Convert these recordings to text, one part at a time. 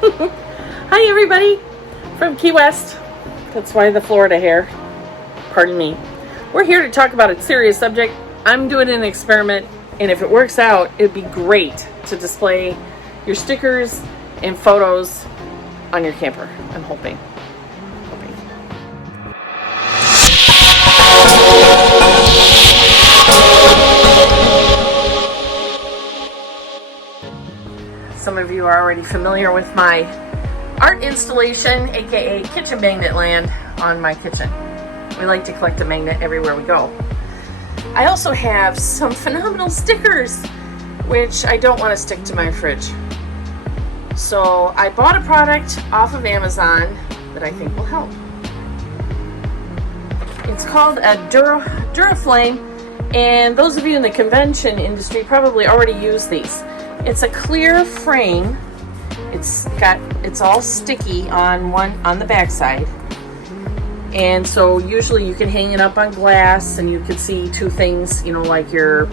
Hi everybody from Key West. That's why the Florida hair. Pardon me. We're here to talk about a serious subject. I'm doing an experiment, and if it works out, it'd be great to display your stickers and photos on your camper. I'm hoping. Some of you are already familiar with my art installation, aka kitchen magnet land, on my kitchen. We like to collect a magnet everywhere we go. I also have some phenomenal stickers, which I don't want to stick to my fridge. So I bought a product off of Amazon that I think will help. It's called a Duraflame, and those of you in the convention industry probably already use these. It's a clear frame. It's all sticky on the back side, and so usually you can hang it up on glass and you can see two things, you know, like your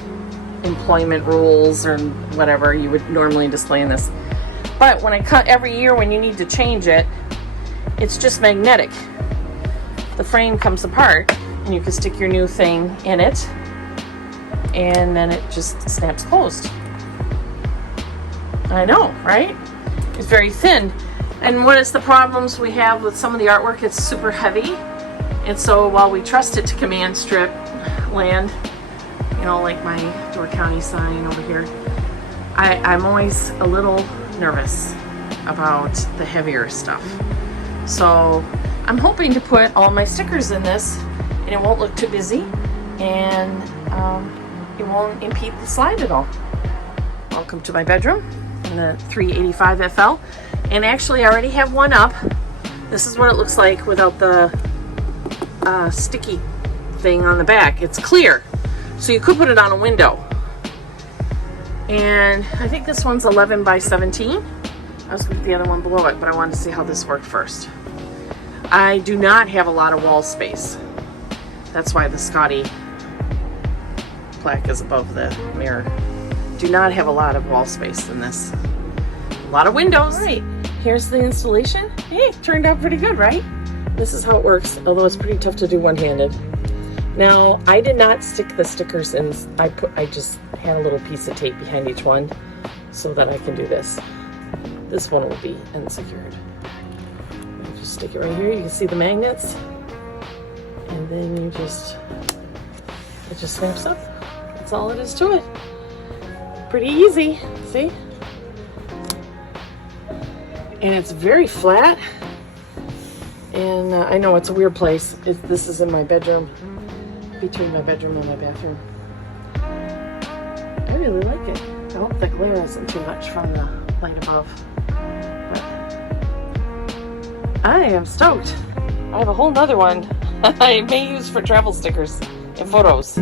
employment rules or whatever you would normally display in this. But when I cut every year, when you need to change it, it's just magnetic. The frame comes apart and you can stick your new thing in it, and then it just snaps closed. I know, right? It's very thin. And what is the problems we have with some of the artwork? It's super heavy. And so while we trust it to command strip land, you know, like my Door County sign over here, I'm always a little nervous about the heavier stuff. So I'm hoping to put all my stickers in this, and it won't look too busy, and it won't impede the slide at all. Welcome to my bedroom in the 385 FL, and actually I already have one up. This is what it looks like without the sticky thing on the back. It's clear, so you could put it on a window. And I think this one's 11 by 17. I was going to put the other one below it, but I wanted to see how this worked first. I do not have a lot of wall space. That's why the Scotty plaque is above the mirror. Do not have a lot of wall space in this. A lot of windows. All right, here's the installation. Hey, it turned out pretty good, right? This is how it works, although it's pretty tough to do one-handed. Now, I did not stick the stickers in. I just had a little piece of tape behind each one so that I can do this. This one will be unsecured. You just stick it right here. You can see the magnets, and then it just snaps up. That's all it is to it. Pretty easy, see? And it's very flat. And I know it's a weird place. This is in my bedroom, between my bedroom and my bathroom. I really like it. I hope the glare isn't too much from the light above. But I am stoked. I have a whole nother one I may use for travel stickers and photos.